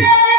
Oh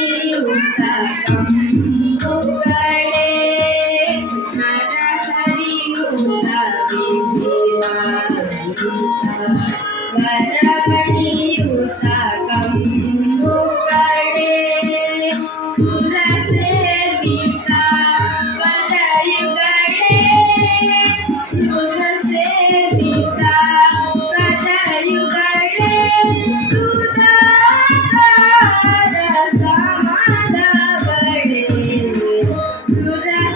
Oh,